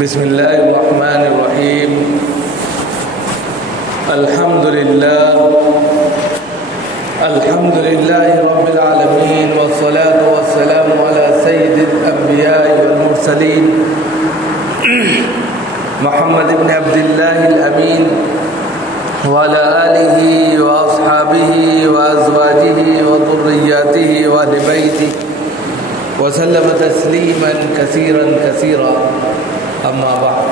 بسم الله الرحمن الرحيم. الحمد لله رب العالمين، والصلاة والسلام على سيد الأنبياء والمرسلين محمد بن عبد الله الأمين وعلى آله وأصحابه وأزواجه وذرياته وأهل بيته وسلم تسليما كثيرا أما بعد.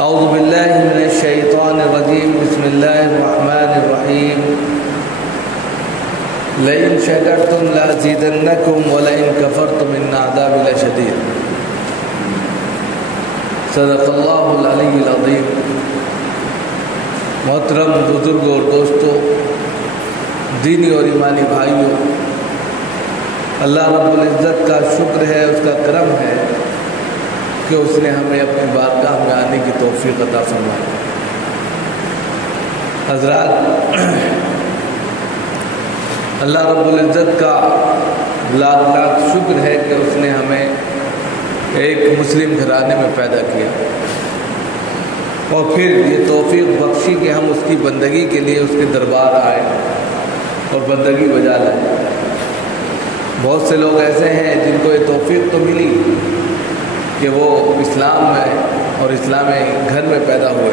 أعوذ بالله من الشيطان الرجيم. بسم الله الرحمن الرحيم. لئن شكرتم لأزيدنكم ولئن كفرتم إن عذابي لشديد. صدق اللہ العلی العظیم. محترم بزرگوں اور دوستوں، دینی اور ایمانی بھائیوں، اللہ رب العزت کا شکر ہے، اس کا کرم ہے کہ اس نے ہمیں اپنی بارگاہ میں آنے کی توفیق عطا فرمائی. حضرات، اللہ رب العزت کا لاکھ شکر ہے کہ اس نے ہمیں ایک مسلم گھرانے میں پیدا کیا اور پھر یہ توفیق بخشی کہ ہم اس کی بندگی کے لیے اس کے دربار آئے اور بندگی بجا لائے. بہت سے لوگ ایسے ہیں جن کو یہ توفیق تو ملی کہ وہ اسلام میں اور اسلامی گھر میں پیدا ہوئے،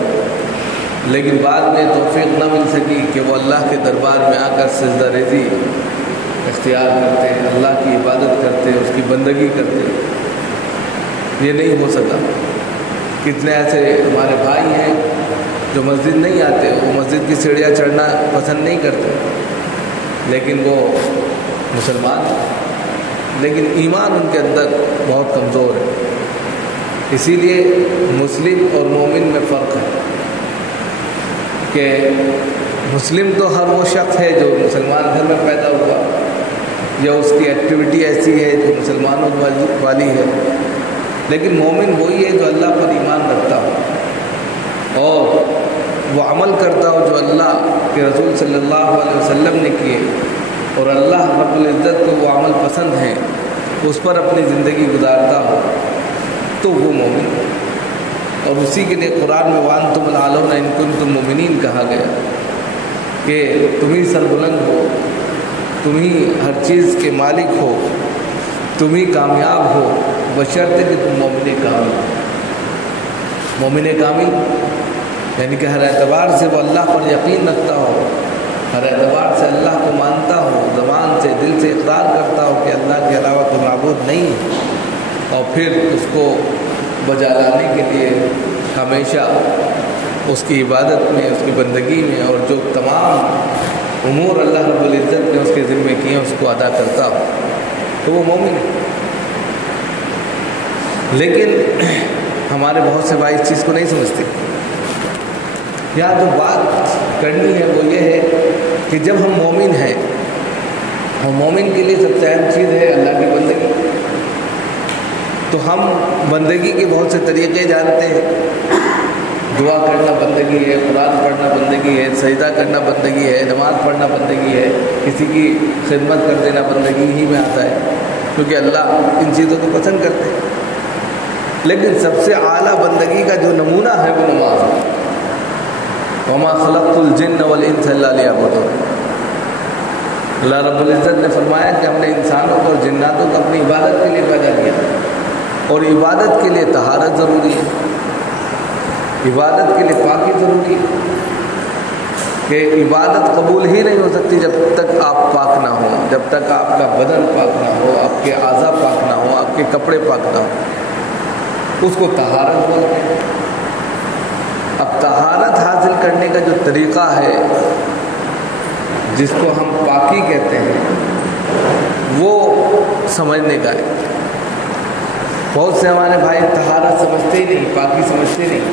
لیکن بعد میں توفیق نہ مل سکی کہ وہ اللہ کے دربار میں آ کر سجدہ ریزی اختیار کرتے، اللہ کی عبادت کرتے، اس کی بندگی کرتے. یہ نہیں ہو سکا. کتنے ایسے ہمارے بھائی ہیں جو مسجد نہیں آتے، وہ مسجد کی سیڑھیاں چڑھنا پسند نہیں کرتے، لیکن وہ مسلمان ہیں، لیکن ایمان ان کے اندر بہت کمزور ہے. اسی لیے مسلم اور مومن میں فرق ہے کہ مسلم تو ہر وہ شخص ہے جو مسلمان گھر میں پیدا ہوا یا اس کی ایکٹیویٹی ایسی ہے جو مسلمانوں والی ہے، لیکن مومن وہی ہے جو اللہ پر ایمان رکھتا ہو اور وہ عمل کرتا ہو جو اللہ کے رسول صلی اللہ علیہ وسلم نے کیے اور اللہ رب العزت کو وہ عمل پسند ہیں، اس پر اپنی زندگی گزارتا ہو تو وہ مومن. اور اسی کے لیے قرآن میں وَأَنْتُمُ الْأَعْلَوْنَ إِن كُنتُم مُؤْمِنِينَ کہا گیا کہ تم ہی سربلند ہو، تم ہی ہر چیز کے مالک ہو، تم ہی کامیاب ہو، بشرطے کہ تم مومن کامل. مومن کامل یعنی کہ ہر اعتبار سے وہ اللہ پر یقین رکھتا ہو، ہر اعتبار سے اللہ کو مانتا ہو، زبان سے دل سے اقرار کرتا ہو کہ اللہ کے علاوہ کوئی معبود نہیں ہے، اور پھر اس کو بجا لانے کے لیے ہمیشہ اس کی عبادت میں، اس کی بندگی میں اور جو تمام امور اللہ رب العزت نے اس کے ذمہ کیے ہیں اس کو ادا کرتا ہو تو وہ مومن ہے. لیکن ہمارے بہت سے بھائی اس چیز کو نہیں سمجھتے. یہاں جو بات کرنی ہے وہ یہ ہے کہ جب ہم مومن ہیں اور مومن کے لیے سب سے اہم چیز ہے اللہ کی بندگی، تو ہم بندگی کے بہت سے طریقے جانتے ہیں. دعا کرنا بندگی ہے، قرآن پڑھنا بندگی ہے، سجدہ کرنا بندگی ہے، نماز پڑھنا بندگی ہے، کسی کی خدمت کر دینا بندگی ہی میں آتا ہے کیونکہ اللہ ان چیزوں کو پسند کرتے ہیں. لیکن سب سے اعلیٰ بندگی کا جو نمونہ ہے وہ نماز ہے. وَمَا خَلَقْتُ الْجِنَّ وَالْإِنسَ إِلَّا لِيَعْبُدُونِ. اللہ رب العزت نے فرمایا کہ ہم نے انسانوں کو اور جناتوں کو اپنی عبادت کے لیے پیدا کیا، اور عبادت کے لیے طہارت ضروری ہے، عبادت کے لیے پاکی ضروری ہے کہ عبادت قبول ہی نہیں ہو سکتی جب تک آپ پاک نہ ہوں، جب تک آپ کا بدن پاک نہ ہو، آپ کے اعضاء پاک نہ ہو، آپ کے کپڑے پاک نہ ہو. اس کو طہارت بولتے ہیں. اب طہارت حاصل کرنے کا جو طریقہ ہے جس کو ہم پاکی کہتے ہیں وہ سمجھنے کا ہے. بہت سے ہمارے بھائی طہارت سمجھتے ہی نہیں، پاکی سمجھتے نہیں،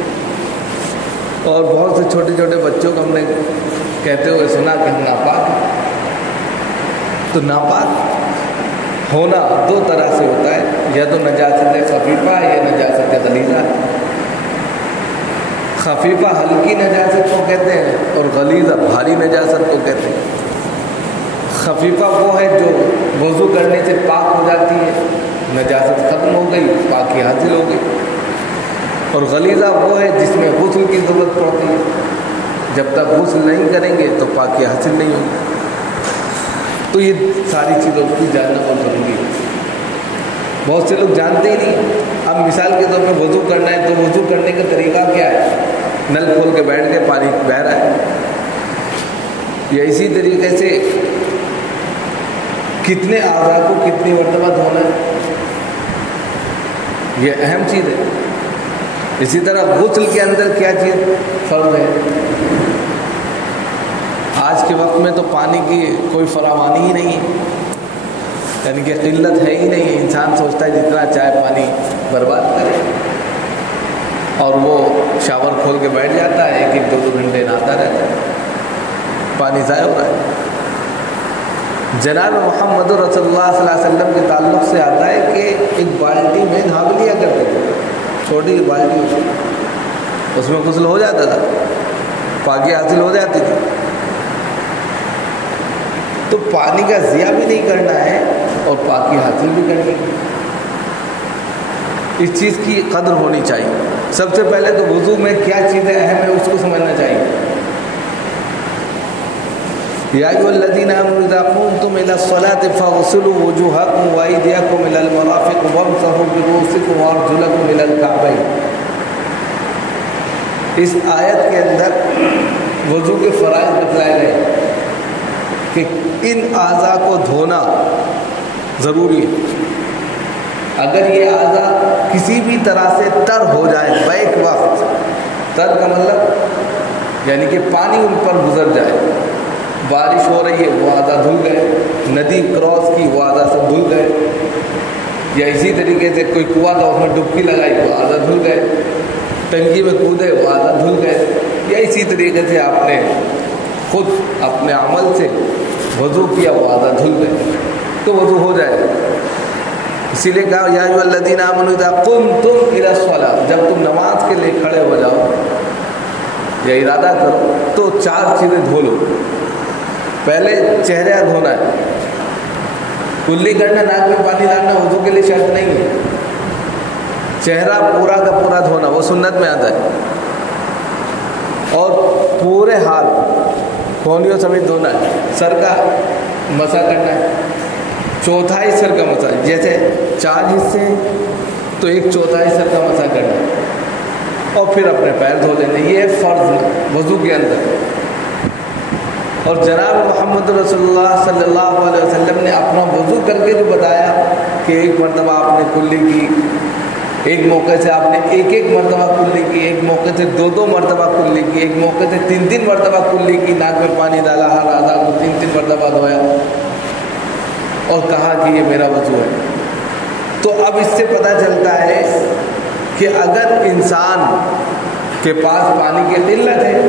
اور بہت سے چھوٹے چھوٹے بچوں کو ہم نے کہتے ہوئے سنا کہ ہم ناپاک ہیں. تو ناپاک ہونا دو طرح سے ہوتا ہے، یا تو نجاست خفیفہ یا نجاست غلیظہ. خفیفہ ہلکی نجاست کو کہتے ہیں اور غلیظہ بھاری نجاست کو کہتے ہیں. خفیفہ وہ ہے جو وضو کرنے سے پاک ہو جاتی ہے، نجاست ختم ہو گئی، پاکی حاصل ہو گئی. اور غلیظہ وہ ہے جس میں غسل کی ضرورت پڑتی ہے. جب تک غسل نہیں کریں گے تو پاکی حاصل نہیں ہوگی. تو یہ ساری چیزوں کو جاننا بہت ضروری ہے. بہت سے لوگ جانتے ہی نہیں. اب مثال کے طور پہ وضو کرنا ہے تو وضو کرنے کا طریقہ کیا ہے؟ نل کھول کے بیٹھ کے پانی بہہ رہا ہے. یا اسی طریقے سے کتنے اعضاء کو کتنی مرتبہ دھونا ہے، یہ اہم چیز ہے. اسی طرح غسل کے اندر کیا چیز فرض ہے. آج کے وقت میں تو پانی کی کوئی فراوانی ہی نہیں ہے، یعنی کہ قلت ہے ہی نہیں ہے. انسان سوچتا ہے جتنا چاہے پانی برباد کرے اور وہ شاور کھول کے بیٹھ جاتا ہے، 1-2 گھنٹے نہاتا رہتا ہے، پانی ضائع ہو رہا ہے. جناب محمد رسول اللہ صلی اللہ علیہ وسلم کے تعلق سے آتا ہے کہ ایک بالٹی میں نہا لیا کرتے تھے. چھوٹی بالٹی ہوتی، اس میں غسل ہو جاتا تھا، پاکی حاصل ہو جاتی تھی. تو پانی کا ضیاع بھی نہیں کرنا ہے اور پاکی حاصل بھی کرنی ہے. اس چیز کی قدر ہونی چاہیے. سب سے پہلے تو وضو میں کیا چیزیں اہم ہیں اس کو سمجھنا چاہیے. یا ایھا الذین آمنوا اذا قمتم الى الصلاۃ فاغسلوا وجوہکم وایدیکم الى المرافق وامسحوا برؤوسکم وارجلکم الى الکعبین. اس آیت کے اندر وضو کے فرائض بتلائے گئے کہ ان اعضاء کو دھونا ضروری ہے. اگر یہ اعضاء کسی بھی طرح سے تر ہو جائے بیک وقت، تر کا مطلب یعنی کہ پانی ان پر گزر جائے، بارش ہو رہی ہے وہ اعضاء دھل گئے، ندی کراس کی وہ اعضاء سب دھل گئے، یا اسی طریقے سے کوئی کنواں تھا اس میں ڈبکی لگائی وہ اعضاء دھل گئے، ٹنکی میں کودے وہ اعضاء دھل گئے، یا اسی طریقے سے آپ نے خود اپنے عمل سے وضو کیا وہ اعضاء دھل گئے تو وضو ہو جائے. اسی لیے کہا یا ایھا الذین آمنوا اذا قمتم الی الصلاۃ، جب تم نماز کے لیے کھڑے ہو جاؤ یا ارادہ کرو تو 4 چیزیں دھو لو. پہلے چہرہ دھونا ہے، کلی کرنا، ناک میں پانی ڈالنا وضو کے لیے شرط نہیں ہے. چہرہ پورا کا پورا دھونا وہ سنت میں آتا ہے، اور پورے ہاتھ کونیوں سمیت دھونا ہے. سر کا مسح کرنا ہے، 1/4 سر کا مسح، جیسے 4 حصے تو 1/4 سر کا مسح کرنا ہے، اور پھر اپنے پیر دھو لینے. یہ فرض وضو کے اندر. اور جناب محمد رسول اللہ صلی اللہ علیہ وسلم نے اپنا وضو کر کے جو بتایا کہ ایک مرتبہ آپ نے کلی کی، ایک موقع سے آپ نے 1 مرتبہ کلی کی، ایک موقع سے 2 مرتبہ کلی کی، ایک موقع سے 3 مرتبہ کلی کی، ناک میں پانی ڈالا، ہر اعضاء کو 3 مرتبہ دھویا اور کہا کہ یہ میرا وضو ہے. تو اب اس سے پتہ چلتا ہے کہ اگر انسان کے پاس پانی کی قلت ہے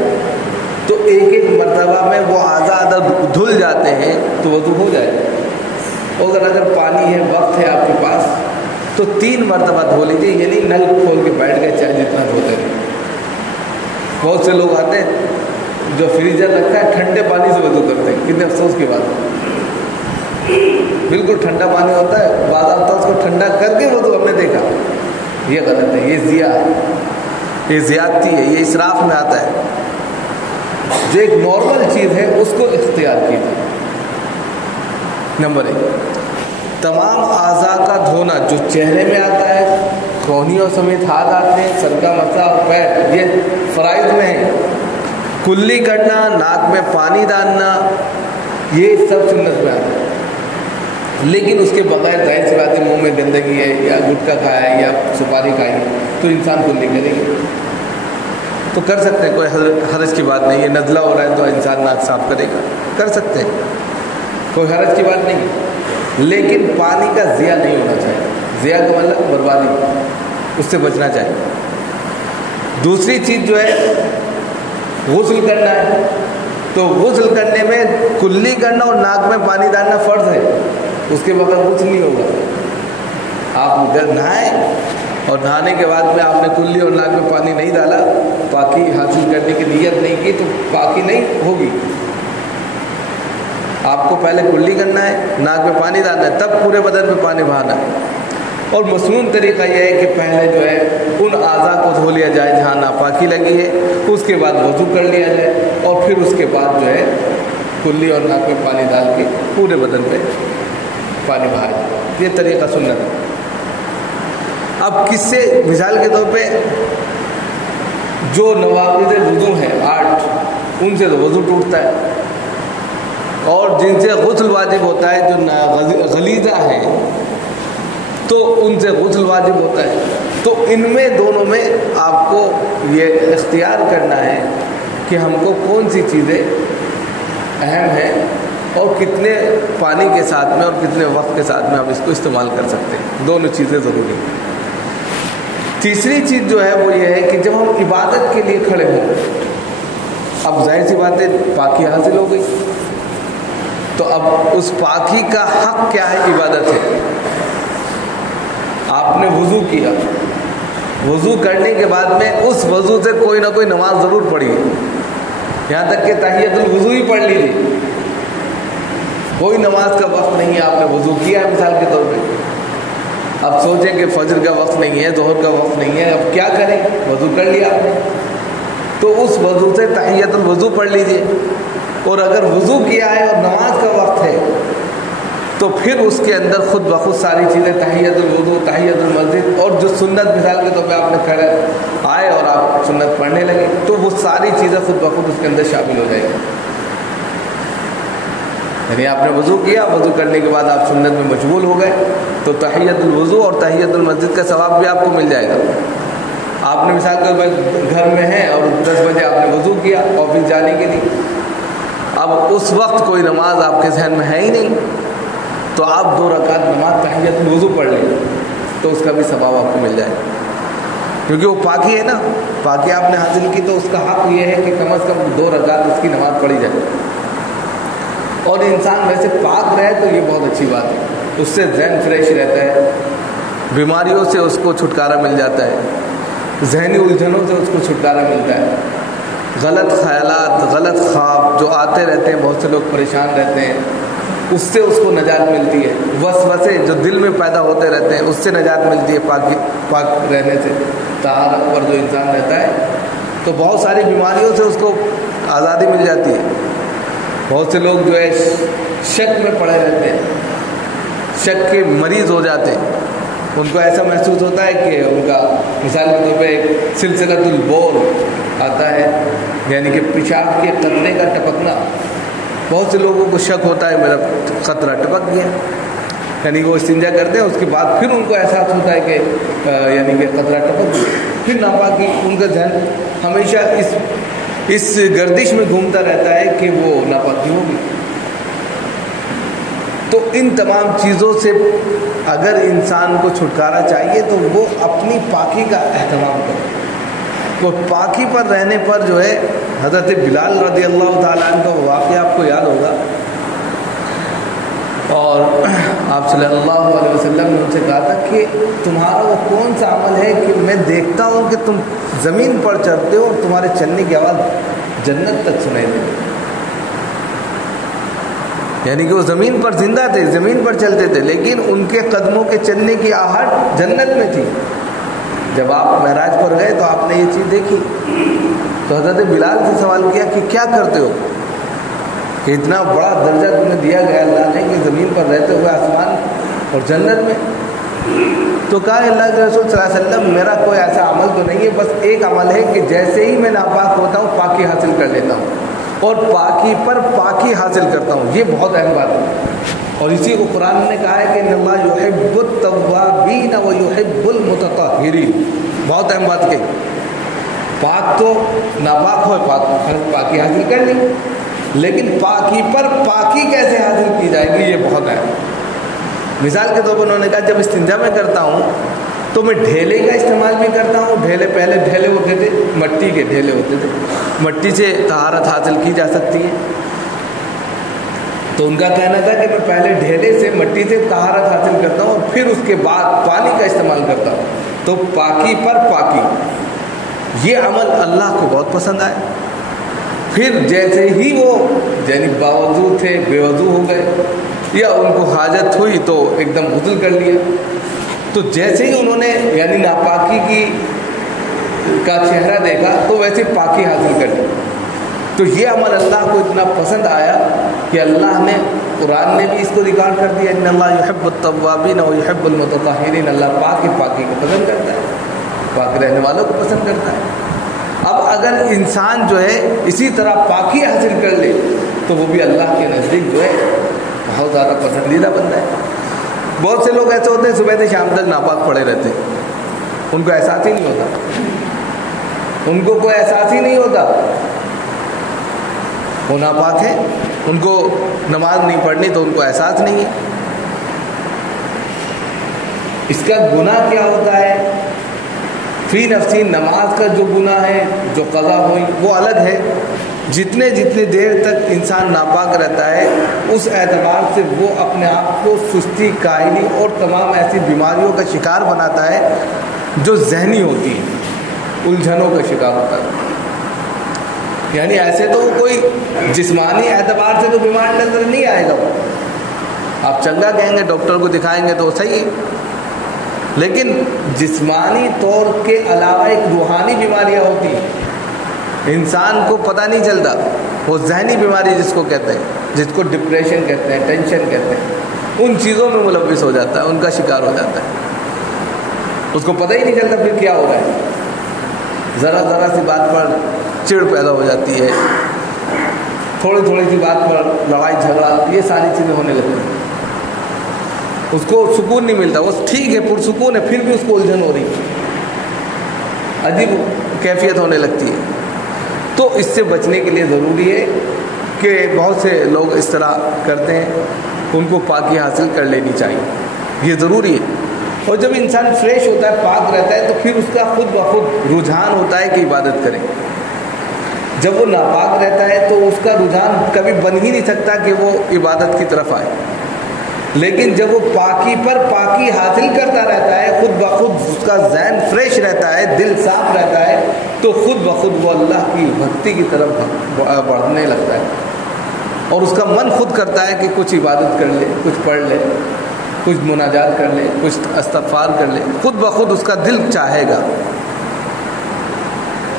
تو 1 مرتبہ میں وہ اعضاء دھل جاتے ہیں تو وضو ہو جائے. اور اگر پانی ہے، وقت ہے آپ کے پاس تو 3 مرتبہ دھو لیجیے، یعنی نل کھول کے بیٹھ گئے چاہے جتنا دھوتے ہیں. بہت سے لوگ آتے ہیں جو فریزر رکھتا ہے ٹھنڈے پانی سے وضو کرتے ہیں. کتنے افسوس کی بات ہے، بالکل ٹھنڈا پانی ہوتا ہے، بعض ہوتا ہے اس کو ٹھنڈا کر کے وضو ہم نے دیکھا. یہ غلط ہے، یہ ضیاء ہے، یہ زیادتی ہے، یہ اسراف میں آتا ہے. جو ایک نارمل چیز ہے اس کو اختیار کیجیے. نمبر 1، تمام اعضاء کا دھونا جو چہرے میں آتا ہے، کونیوں سمیت ہاتھ آتے ہیں، سر کا مسح اور پیر، یہ فرائض میں ہے. کلی کرنا، ناک میں پانی ڈالنا، یہ سب سنت میں آتا ہے. لیکن اس کے بغیر ظاہر سی بات ہے منہ میں گندگی ہے یا گٹکا کھایا ہے یا سپاری کھائی ہے تو انسان کلی کرے گا. تو کر سکتے ہیں، کوئی حرج کی بات نہیں ہے. نزلہ ہو رہا ہے تو انسان ناک صاف کرے گا، کر سکتے ہیں، کوئی حرج کی بات نہیں. لیکن پانی کا ضیاع نہیں ہونا چاہیے. ضیاع کا مطلب بربادی، اس سے بچنا چاہیے. دوسری چیز جو ہے غسل کرنا ہے تو غسل کرنے میں کلی کرنا اور ناک میں پانی ڈالنا فرض ہے، اس کے بغیر غسل نہیں ہوگا. آپ نہائیں اور نہانے کے بعد میں آپ نے کلی اور ناک میں پانی نہیں ڈالا، پاکی حاصل کرنے کی نیت نہیں کی تو پاکی نہیں ہوگی. آپ کو پہلے کلی کرنا ہے، ناک میں پانی ڈالنا ہے، تب پورے بدن میں پانی بہانا ہے. اور مسنون طریقہ یہ ہے کہ پہلے جو ہے ان اعضاء کو دھو لیا جائے جہاں ناپاکی لگی ہے، اس کے بعد وضو کر لیا جائے، اور پھر اس کے بعد جو ہے کلی اور ناک میں پانی ڈال کے پورے بدن پہ پانی بہایا جائے۔ یہ طریقہ سنت ہے۔ اب کس سے، مثال کے طور پہ جو نواقض وضو ہیں 8، ان سے تو وضو ٹوٹتا ہے، اور جن سے غسل واجب ہوتا ہے جو غلیظہ ہیں تو ان سے غسل واجب ہوتا ہے۔ تو ان میں دونوں میں آپ کو یہ اختیار کرنا ہے کہ ہم کو کون سی چیزیں اہم ہیں اور کتنے پانی کے ساتھ میں اور کتنے وقت کے ساتھ میں آپ اس کو استعمال کر سکتے ہیں۔ دونوں چیزیں ضروری ہیں۔ تیسری چیز جو ہے وہ یہ ہے کہ جب ہم عبادت کے لیے کھڑے ہوں، اب ظاہر سی بات ہے پاکی حاصل ہو گئی، تو اب اس پاکی کا حق کیا ہے؟ عبادت ہے۔ آپ نے وضو کیا، وضو کرنے کے بعد میں اس وضو سے کوئی نہ کوئی نماز ضرور پڑھی ہے، یہاں تک کہ تحیۃ الوضو ہی پڑھ لیجیے، کوئی نماز کا وقت نہیں ہے، آپ نے وضو کیا ہے مثال کے طور پہ، اب سوچیں کہ فجر کا وقت نہیں ہے، ظہر کا وقت نہیں ہے، اب کیا کریں؟ وضو کر لیا آپ نے، تو اس وضو سے تحیۃ الوضو پڑھ لیجیے، اور اگر وضو کیا ہے اور نماز کا وقت ہے تو پھر اس کے اندر خود بخود ساری چیزیں تحیۃ الوضو، تحیۃ المسجد، اور جو سنت مثال کے طور پہ آپ نے کھڑے آئے اور آپ سنت پڑھنے لگے تو وہ ساری چیزیں خود بخود اس کے اندر شامل ہو جائیں گی۔ یعنی آپ نے وضو کیا، وضو کرنے کے بعد آپ سنت میں مشغول ہو گئے تو تحیۃ الوضو اور تحیۃ المسجد کا ثواب بھی آپ کو مل جائے گا۔ آپ نے مثال کے طور پہ گھر میں ہیں اور 10 بجے آپ نے وضو کیا آفس جانے کے لیے، اب اس وقت کوئی نماز آپ کے ذہن میں ہے ہی نہیں، تو آپ 2 رکعت نماز تحیۃ الوضو پڑھ لیں تو اس کا بھی ثواب آپ کو مل جائے گا، کیونکہ وہ پاکی ہے نا، پاکی آپ نے حاصل کی تو اس کا حق یہ ہے کہ کم از کم 2 رکعت اس کی نماز پڑھی جائے، اور انسان ویسے پاک رہے تو یہ بہت اچھی بات ہے، اس سے ذہن فریش رہتا ہے، بیماریوں سے اس کو چھٹکارا مل جاتا ہے، ذہنی الجھنوں سے اس کو چھٹکارا ملتا ہے، غلط خیالات، غلط خواب جو آتے رہتے ہیں، بہت سے لوگ پریشان رہتے ہیں، اس سے اس کو نجات ملتی ہے، وسوسے جو دل میں پیدا ہوتے رہتے ہیں اس سے نجات ملتی ہے، پاک رہنے سے، طہارت پر جو انسان رہتا ہے تو بہت ساری بیماریوں سے اس کو آزادی مل جاتی ہے۔ بہت سے لوگ جو ہے شک میں پڑے رہتے ہیں، شک کے مریض ہو جاتے ہیں، ان کو ایسا محسوس ہوتا ہے کہ ان کا مثال کے طور پہ ایک سلسلۃ البول آتا ہے، یعنی کہ پیشاب کے قطرے کا ٹپکنا، بہت سے لوگوں کو شک ہوتا ہے میرا قطرہ ٹپک گیا، یعنی وہ استنجا کرتے ہیں اس کے بعد پھر ان کو احساس ہوتا ہے کہ یعنی کہ قطرہ ٹپک گیا، پھر ناپاکی، ان کا ذہن ہمیشہ اس گردش میں گھومتا رہتا ہے کہ وہ ناپاکی ہوگی۔ تو ان تمام چیزوں سے اگر انسان کو چھٹکارا چاہیے تو وہ اپنی پاکی کا اہتمام کرے، تو پاکی پر رہنے پر جو ہے حضرت بلال رضی اللہ تعالیٰ عنہ کا واقعہ آپ کو یاد ہوگا، اور آپ صلی اللہ علیہ وسلم نے ان سے کہا تھا کہ تمہارا وہ کون سا عمل ہے کہ میں دیکھتا ہوں کہ تم زمین پر چلتے ہو اور تمہارے چلنے کی آواز جنت تک سنائی دیتی، یعنی کہ وہ زمین پر زندہ تھے، زمین پر چلتے تھے، لیکن ان کے قدموں کے چلنے کی آہٹ جنت میں تھی۔ جب آپ معراج پر گئے تو آپ نے یہ چیز دیکھی تو حضرت بلال سے سوال کیا کہ کیا کرتے ہو کہ اتنا بڑا درجہ تمہیں دیا گیا اللہ نے کہ زمین پر رہتے ہوئے آسمان اور جنت میں؟ تو کہا اللہ کے رسول صلی اللہ علیہ وسلم میرا کوئی ایسا عمل تو نہیں ہے، بس ایک عمل ہے کہ جیسے ہی میں ناپاک ہوتا ہوں پاکی حاصل کر لیتا ہوں اور پاکی پر پاکی حاصل کرتا ہوں، یہ بہت اہم بات ہے، اور اسی کو قرآن نے کہا ہے کہ ان اللہ یحب التوابین ویحب المتطہرین، بہت اہم بات کہی، پاک تو ناپاک ہو پاکی حاصل کر لی، لیکن پاکی پر پاکی کیسے حاصل کی جائے گی یہ بہت اہم۔ مثال کے طور پر انہوں نے کہا جب استنجا میں کرتا ہوں تو میں ڈھیلے کا استعمال بھی کرتا ہوں، پہلے ڈھیلے ہوتے تھے، مٹی کے ڈھیلے ہوتے تھے، مٹی سے طہارت حاصل کی جا سکتی ہے، تو ان کا کہنا تھا کہ میں پہلے ڈھیلے سے مٹی سے طہارت حاصل کرتا ہوں اور پھر اس کے بعد پانی کا استعمال کرتا ہوں، تو پاکی پر پاکی یہ عمل اللہ کو بہت پسند آئے۔ پھر جیسے ہی وہ یعنی باوضو تھے بے وضو ہو گئے یا ان کو حاجت ہوئی تو ایک دم غسل کر لیا، تو جیسے ہی انہوں نے یعنی ناپاکی کا چہرہ دیکھا تو ویسے پاکی حاصل کر لی. تو یہ عمل اللہ کو اتنا پسند آیا کہ اللہ نے قرآن نے بھی اس کو ریکارڈ کر دیا، ان اللہ یحب التوابین و یحب المتطہرین. اللہ پاکی کو پسند کرتا ہے، پاک رہنے والوں کو پسند کرتا ہے. اب اگر انسان جو ہے اسی طرح پاکی حاصل کر لے تو وہ بھی اللہ کے نزدیک جو ہے بہت زیادہ پسندیدہ بندہ ہے. بہت سے لوگ ایسے ہوتے ہیں صبح سے شام تک ناپاک پڑے رہتے ہیں، ان کو احساس ہی نہیں ہوتا، ان کو کوئی احساس ہی نہیں ہوتا وہ ناپاک ہے. ان کو نماز نہیں پڑھنی تو ان کو احساس نہیں ہے. اس کا گناہ کیا ہوتا ہے؟ فی نفسی نماز کا جو گناہ ہے جو قضا ہوئی وہ الگ ہے. جتنے دیر تک انسان ناپاک رہتا ہے اس اعتبار سے وہ اپنے آپ کو سستی، کاہلی اور تمام ایسی بیماریوں کا شکار بناتا ہے جو ذہنی ہوتی ہیں، الجھنوں کا شکار ہوتا ہے. یعنی ایسے تو کوئی جسمانی اعتبار سے تو بیمار نظر نہیں آئے گا، آپ چنگا کہیں گے ڈاکٹر کو دکھائیں گے تو صحیح ہے، لیکن جسمانی طور کے علاوہ ایک روحانی بیماریاں ہوتی ہیں، انسان کو پتہ نہیں چلتا. وہ ذہنی بیماری جس کو کہتے ہیں، جس کو ڈپریشن کہتے ہیں، ٹینشن کہتے ہیں، ان چیزوں میں ملوث ہو جاتا ہے، ان کا شکار ہو جاتا ہے. اس کو پتہ ہی نہیں چلتا پھر کیا ہو رہا ہے. ذرا سی بات پر چڑ پیدا ہو جاتی ہے، تھوڑی سی بات پر لڑائی جھگڑا، یہ ساری چیزیں ہونے لگتی ہیں. اس کو سکون نہیں ملتا. وہ ٹھیک ہے پرسکون ہے پھر بھی اس کو الجھن ہو رہی ہے، عجیب کیفیت ہونے لگتی ہے. تو اس سے بچنے کے لیے ضروری ہے کہ بہت سے لوگ اس طرح کرتے ہیں، ان کو پاکی حاصل کر لینی چاہیے، یہ ضروری ہے. اور جب انسان فریش ہوتا ہے، پاک رہتا ہے، تو پھر اس کا خود بخود رجحان ہوتا ہے کہ عبادت کرے. جب وہ ناپاک رہتا ہے تو اس کا رجحان کبھی بن ہی نہیں سکتا کہ وہ عبادت کی طرف آئے. لیکن جب وہ پاکی پر پاکی حاصل کرتا رہتا ہے، خود بخود اس کا ذہن فریش رہتا ہے، دل صاف رہتا ہے، تو خود بخود وہ اللہ کی بھکتی کی طرف بڑھنے لگتا ہے، اور اس کا من خود کرتا ہے کہ کچھ عبادت کر لے، کچھ پڑھ لے، کچھ مناجات کر لے، کچھ استغفار کر لے. خود بخود اس کا دل چاہے گا.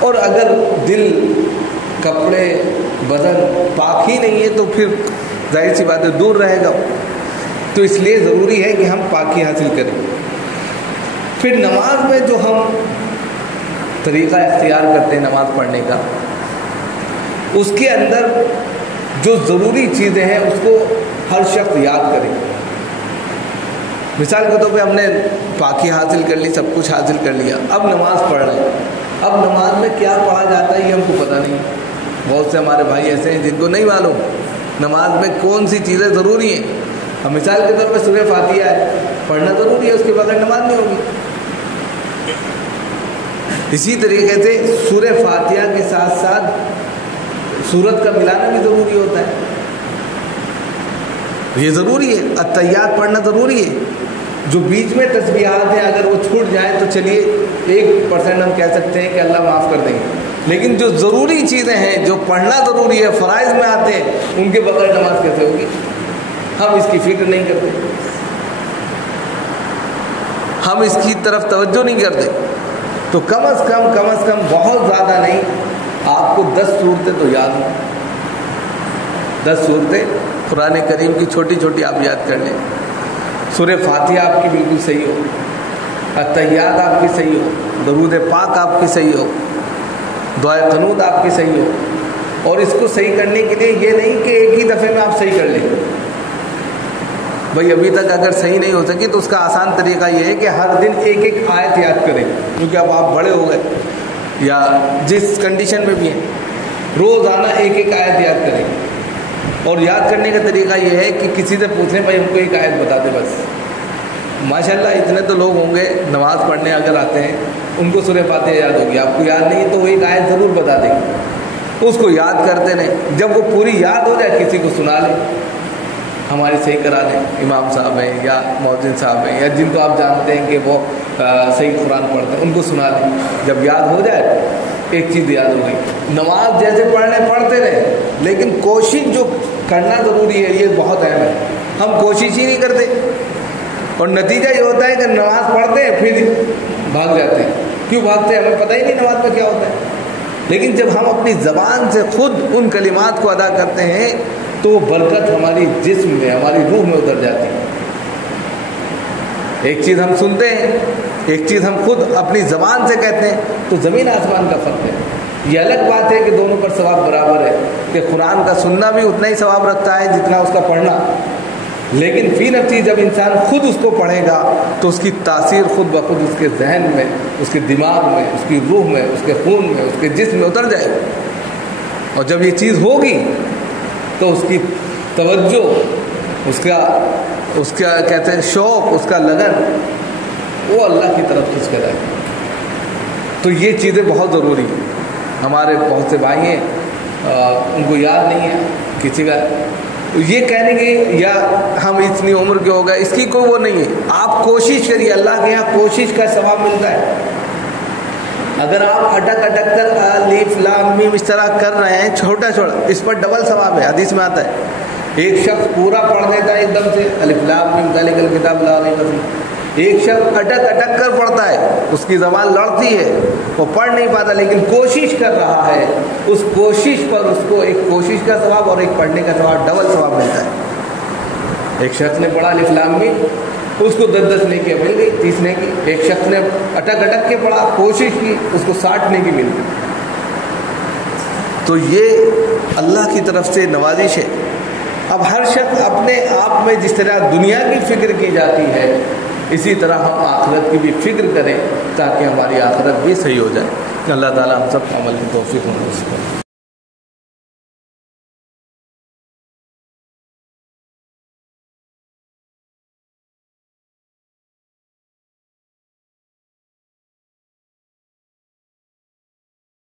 اور اگر دل، کپڑے، بدن پاک ہی نہیں ہے تو پھر ظاہر سی بات ہے دور رہے گا. تو اس لیے ضروری ہے کہ ہم پاکی حاصل کریں. پھر نماز میں جو ہم طریقہ اختیار کرتے ہیں نماز پڑھنے کا، اس کے اندر جو ضروری چیزیں ہیں اس کو ہر شخص یاد کرے. مثال کے طور پہ ہم نے پاکی حاصل کر لی، سب کچھ حاصل کر لیا، اب نماز پڑھ رہے ہیں. اب نماز میں کیا پڑھا جاتا ہے یہ ہم کو پتہ نہیں. بہت سے ہمارے بھائی ایسے ہیں جن کو نہیں معلوم نماز میں کون سی چیزیں ضروری ہیں. اب مثال کے طور پہ سورہ فاتحہ ہے، پڑھنا ضروری ہے، اس کے بغیر نماز نہیں ہوگی. اسی طریقے سے سورہ فاتحہ کے ساتھ ساتھ سورت کا ملانا بھی ضروری ہوتا ہے. یہ ضروری ہے. التحیات پڑھنا ضروری ہے. جو بیچ میں تسبیحات ہیں اگر وہ چھوٹ جائیں تو چلیے 1% ہم کہہ سکتے ہیں کہ اللہ معاف کر دیں گے، لیکن جو ضروری چیزیں ہیں جو پڑھنا ضروری ہے، فرائض میں آتے ہیں، ان کے بغیر نماز کیسے ہوگی؟ ہم اس کی فکر نہیں کرتے، ہم اس کی طرف توجہ نہیں کرتے. تو کم از کم بہت زیادہ نہیں، آپ کو 10 صورتیں تو یاد ہوں. 10 صورتیں قرآن کریم کی چھوٹی چھوٹی آپ یاد کر لیں. سورہ فاتحہ آپ کی بالکل صحیح ہو، التحیات آپ کی صحیح ہو، درود پاک آپ کی صحیح ہو، دعائے قنوت آپ کی صحیح ہو. اور اس کو صحیح کرنے کے لیے یہ نہیں کہ ایک ہی دفعے میں آپ صحیح کر لیں. بھائی ابھی تک اگر صحیح نہیں ہو سکی تو اس کا آسان طریقہ یہ ہے کہ ہر دن ایک ایک آیت یاد کریں، کیونکہ اب آپ بڑے ہو گئے یا جس کنڈیشن میں بھی ہیں، روزانہ ایک ایک آیت یاد کریں. اور یاد کرنے کا طریقہ یہ ہے کہ کسی سے پوچھیں بھائی ہم کو ایک آیت بتا دے بس. ماشاءاللہ اتنے تو لوگ ہوں گے نماز پڑھنے اگر آتے ہیں ان کو سورہ فاتحہ یاد ہوگی، آپ کو یاد نہیں ہے تو وہ ایک آیت ضرور بتا دیں گے. اس کو یاد کرتے رہیں، جب وہ پوری یاد ہو جائے کسی کو سنا لیں، ہماری صحیح کرا دیں، امام صاحب ہیں یا مؤذن صاحب ہیں یا جن کو آپ جانتے ہیں کہ وہ صحیح قرآن پڑھتے ہیں، ان کو سنا دیں. جب یاد ہو جائے ایک چیز یاد ہو گئی. نماز جیسے پڑھتے رہے، لیکن کوشش جو کرنا ضروری ہے یہ بہت اہم ہے. ہم کوشش ہی نہیں کرتے. اور نتیجہ یہ ہوتا ہے کہ نماز پڑھتے ہیں پھر بھاگ جاتے ہیں. کیوں بھاگتے ہیں؟ ہمیں پتہ ہی نہیں نماز میں کیا ہوتا ہے. لیکن جب ہم اپنی زبان سے خود ان کلمات کو ادا کرتے ہیں تو وہ برکت ہماری جسم میں، ہماری روح میں اتر جاتی ہے. ایک چیز ہم سنتے ہیں، ایک چیز ہم خود اپنی زبان سے کہتے ہیں، تو زمین آسمان کا فرق ہے. یہ الگ بات ہے کہ دونوں پر ثواب برابر ہے، کہ قرآن کا سننا بھی اتنا ہی ثواب رکھتا ہے جتنا اس کا پڑھنا. لیکن فی نفسی جب انسان خود اس کو پڑھے گا تو اس کی تاثیر خود بخود اس کے ذہن میں، اس کے دماغ میں، اس کی روح میں، اس کے خون میں، اس کے جسم میں اتر جائے گی. اور جب یہ چیز ہوگی تو اس کی توجہ، اس کا کہتے ہیں شوق، اس کا لگن، وہ اللہ کی طرف کھینچ کر آئے. تو یہ چیزیں بہت ضروری ہیں. ہمارے بہت سے بھائی ہیں ان کو یاد نہیں ہے کسی کا، یہ کہنے کی یا ہم اتنی عمر کے ہو گئے، اس کی کوئی وہ نہیں ہے. آپ کوشش کریے، اللہ کے یہاں کوشش کا ثواب ملتا ہے. اگر آپ اٹک کر الف لام میم اس طرح کر رہے ہیں چھوٹا چھوٹا، اس پر ڈبل ثواب ہے. حدیث میں آتا ہے ایک شخص پورا پڑھ دیتا ہے ایک دم سے الف لام میم ذالک الکتاب لا ریب فیہ، ایک شخص اٹک کر پڑھتا ہے، اس کی زبان لڑتی ہے، وہ پڑھ نہیں پاتا لیکن کوشش کر رہا ہے، اس کوشش پر اس کو ایک کوشش کا ثواب اور ایک پڑھنے کا ثواب، ڈبل ثواب ملتا ہے. ایک شخص نے پڑھا الف لام میم، اس کو 10 نیکیاں مل گئی، 30 نیکی. ایک شخص نے اٹک کے پڑھا، کوشش کی، اس کو 60 نیکی مل گئی. تو یہ اللہ کی طرف سے نوازش ہے. اب ہر شخص اپنے آپ میں جس طرح دنیا کی فکر کی جاتی ہے، اسی طرح ہم آخرت کی بھی فکر کریں تاکہ ہماری آخرت بھی صحیح ہو جائے. اللہ تعالیٰ ہم سب کو عمل کی توفیق نصیب کرے.